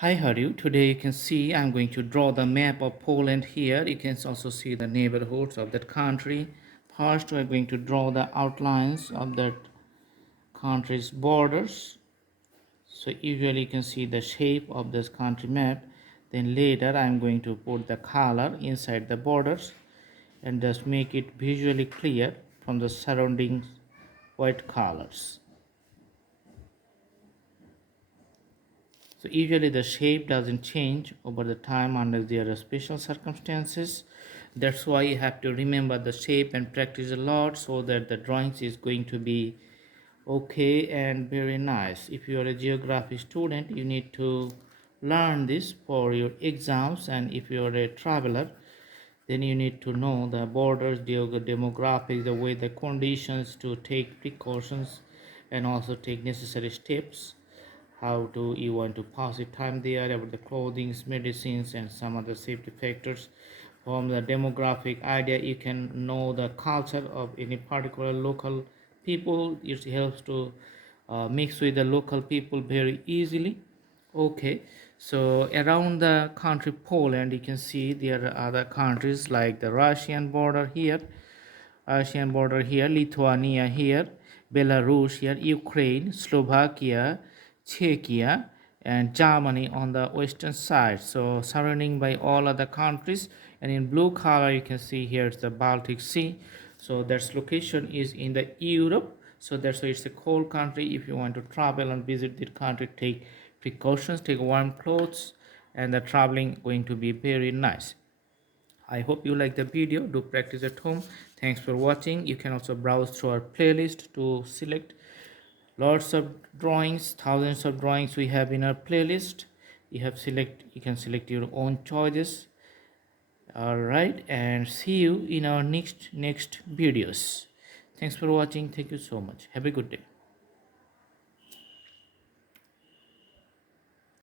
Hi Haru, today you can see I'm going to draw the map of Poland here. You can also see the neighborhoods of that country. First we're going to draw the outlines of that country's borders. So usually you can see the shape of this country map. Then later I'm going to put the color inside the borders and just make it visually clear from the surrounding white colors. So usually the shape doesn't change over the time unless there are special circumstances. That's why you have to remember the shape and practice a lot so that the drawings is going to be okay and very nice. If you are a geography student, you need to learn this for your exams, and if you are a traveler, then you need to know the borders, demographics, the way the conditions to take precautions and also take necessary steps. How do you want to pass your time there, about the clothing, medicines, and some other safety factors. From the demographic idea, you can know the culture of any particular local people. It helps to mix with the local people very easily. Okay, so around the country Poland, you can see there are other countries like the Russian border here, Lithuania here, Belarus here, Ukraine, Slovakia, Czechia, and Germany on the western side. So surrounding by all other countries, and in blue color you can see here is the Baltic Sea. So that location is in the Europe. So that's why it's a cold country. If you want to travel and visit the country, take precautions, take warm clothes, and the traveling going to be very nice. I hope you like the video. Do practice at home. Thanks for watching. You can also browse through our playlist to select lots of drawings, thousands of drawings we have in our playlist. You can select your own choices. All right, and see you in our next videos. Thanks for watching. Thank you so much. Have a good day.